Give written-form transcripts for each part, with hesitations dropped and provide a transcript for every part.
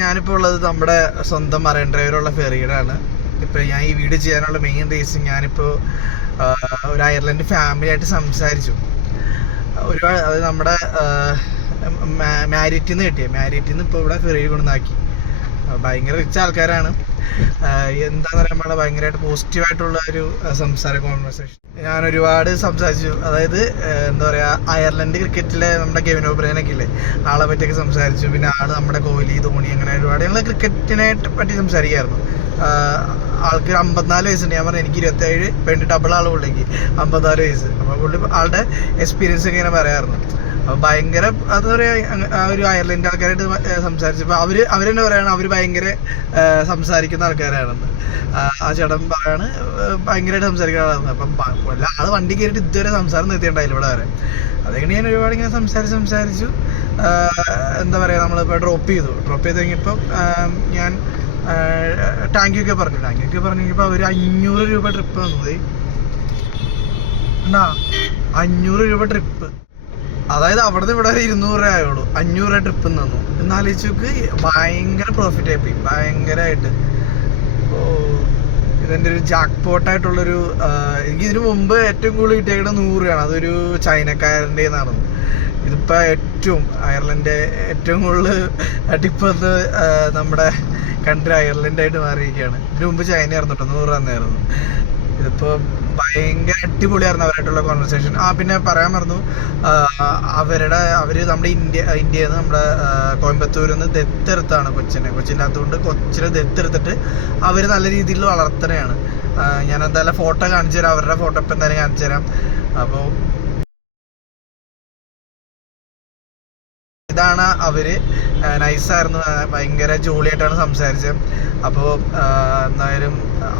ഞാനിപ്പോൾ ഉള്ളത് നമ്മുടെ സ്വന്തം മറൈൻ ഡ്രൈവറുള്ള ഫെറിയിലാണ്. ഇപ്പോൾ ഞാൻ ഈ വീഡിയോ ചെയ്യാനുള്ള മെയിൻ റീസൺ, ഞാനിപ്പോൾ ഒരു അയർലൻഡ് ഫാമിലി ആയിട്ട് സംസാരിച്ചു. ഒരുപാട് അത് നമ്മുടെ മാരിറ്റിൽ നിന്ന് ഇപ്പോൾ ഇവിടെ ഫെറിയിൽ കൊണ്ടുവന്നാക്കി. ഭയങ്കര റിച്ച് ആൾക്കാരാണ്. എന്താന്ന് പറയുമ്പോൾ ഭയങ്കരമായിട്ട് പോസിറ്റീവായിട്ടുള്ള ഒരു കോൺവെർസേഷൻ. ഞാൻ ഒരുപാട് സംസാരിച്ചു. അതായത് എന്താ പറയുക, അയർലൻഡ് ക്രിക്കറ്റിലെ നമ്മുടെ കെവിൻ ഓബ്രയനൊക്കെ ഇല്ലേ, ആളെ പറ്റിയൊക്കെ സംസാരിച്ചു. പിന്നെ നമ്മുടെ കോഹ്ലി, ധോണി, അങ്ങനെ ഒരുപാട് ഞങ്ങൾ ക്രിക്കറ്റിനെ പറ്റി സംസാരിക്കുമായിരുന്നു. ആൾക്ക് 54 വയസ്സുണ്ട്. ഞാൻ പറഞ്ഞു എനിക്ക് 27, വേണ്ടി ഡബിൾ ആൾ പുള്ളിക്ക് 54 വയസ്സ്. അപ്പോൾ പുള്ളി ആളുടെ എക്സ്പീരിയൻസ് ഒക്കെ ഇങ്ങനെ പറയാമായിരുന്നു. അപ്പോൾ ഭയങ്കര എന്താ പറയുക, ആ ഒരു അയർലൻഡ് ആൾക്കാരായിട്ട് സംസാരിച്ചപ്പോൾ അവർ തന്നെ പറയുകയാണ് അവർ ഭയങ്കര സംസാരിക്കുന്ന ആൾക്കാരാണെന്ന്. ആ ചേട്ടൻ പറയാണ് ഭയങ്കരമായിട്ട് സംസാരിക്കുന്ന ആളാണ്. അപ്പം ആൾ വണ്ടി കയറിയിട്ട് ഇതുവരെ സംസാരം നിർത്തിയിട്ടുണ്ടായില്ല ഇവിടെ വരെ. അതെങ്ങനെ ഞാൻ ഒരുപാട് ഇങ്ങനെ സംസാരിച്ചു. എന്താ പറയുക, നമ്മളിപ്പോൾ ഡ്രോപ്പ് ചെയ്ത് കഴിഞ്ഞപ്പോൾ ഞാൻ ടാങ്കിയൊക്കെ പറഞ്ഞു കഴിഞ്ഞപ്പോൾ അവർ 500 രൂപ ട്രിപ്പ് തന്നത്. 500 രൂപ ട്രിപ്പ്, അതായത് അവിടെ നിന്ന് ഇവിടെ ഒരു 200 രൂപ ആയുള്ളൂ. 500 രൂപ ട്രിപ്പ് തന്നു. എന്നാലോചിച്ച് ഭയങ്കര പ്രോഫിറ്റ് ആയിപ്പോയി, ഭയങ്കരമായിട്ട്. ഇതെൻ്റെ ഒരു ജാക്ക് പോട്ടായിട്ടുള്ളൊരു എനിക്ക് ഇതിനു മുമ്പ് ഏറ്റവും കൂടുതൽ കിട്ടിയേക്കുന്നത് 100 രൂപയാണ്. അതൊരു ചൈനക്കാരൻ്റെ നടന്നു. ഇതിപ്പോൾ അയർലൻഡ് ഏറ്റവും കൂടുതൽ ടിപ്പ് വന്ന് നമ്മുടെ കൺട്രി അയർലൻഡായിട്ട് മാറിയിരിക്കുകയാണ്. ഇതിനു മുമ്പ് ചൈന ആയിരുന്നു കേട്ടോ, 100 തന്നെയായിരുന്നു. ഇതിപ്പോൾ ഭയങ്കര അടിപൊളിയായിരുന്നു അവരായിട്ടുള്ള കോൺവെർസേഷൻ. പിന്നെ പറയാൻ മറന്നു, അവർ നമ്മുടെ ഇന്ത്യയിൽ നിന്ന് നമ്മുടെ കോയമ്പത്തൂരിൽ നിന്ന് ദത്തെടുത്താണ് കൊച്ചില്ലാത്തതുകൊണ്ട് കൊച്ചിനെ ദത്തെടുത്തിട്ട് അവർ നല്ല രീതിയിൽ വളർത്തണയാണ്. ഞാൻ എന്തായാലും ഫോട്ടോ കാണിച്ചു തരാം, അവരുടെ ഫോട്ടോ ഇപ്പം എന്തായാലും കാണിച്ചു തരാം. അപ്പോൾ ഇതാണ് അവര്. നൈസായിരുന്നു, ഭയങ്കര ജോളിയായിട്ടാണ് സംസാരിച്ചത്. അപ്പോൾ എന്തായാലും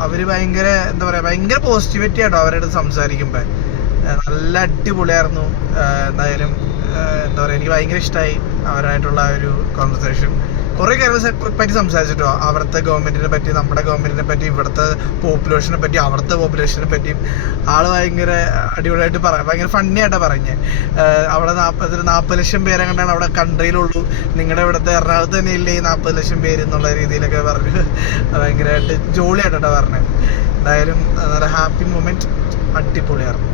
അവര് ഭയങ്കര എന്താ പറയുക, ഭയങ്കര പോസിറ്റിവിറ്റി ആയിട്ടോ അവരുടെ സംസാരിക്കുമ്പോൾ. നല്ല അടിപൊളിയായിരുന്നു. എന്തായാലും എന്താ പറയുക, എനിക്ക് ഭയങ്കര ഇഷ്ടമായി അവരായിട്ടുള്ള ഒരു കോൺവെർസേഷൻ. കുറേ കാര്യങ്ങളെ പറ്റി സംസാരിച്ചിട്ടോ, അവിടുത്തെ ഗവൺമെൻറ്റിനെ പറ്റി, നമ്മുടെ ഗവൺമെൻറ്റിനെ പറ്റി, ഇവിടുത്തെ പോപ്പുലേഷനെ പറ്റി, അവിടുത്തെ പോപ്പുലേഷനെ പറ്റിയും അടിപൊളിയായിട്ട് ഭയങ്കര ഫണ്ണി ആയിട്ടാണ് പറഞ്ഞത്. അവിടെ 40 ലക്ഷം പേരെ കണ്ടാണ് അവിടെ കൺട്രിയിലുള്ളൂ, നിങ്ങളുടെ ഇവിടുത്തെ എറണാകുളത്ത് തന്നെ ഇല്ലേ 40 ലക്ഷം പേര് എന്നുള്ള രീതിയിലൊക്കെ പറഞ്ഞു. ഭയങ്കരമായിട്ട് ജോളിയായിട്ടാണ് പറഞ്ഞത്. എന്തായാലും ഹാപ്പി മൊമെൻറ്റ്, അടിപൊളിയായിരുന്നു.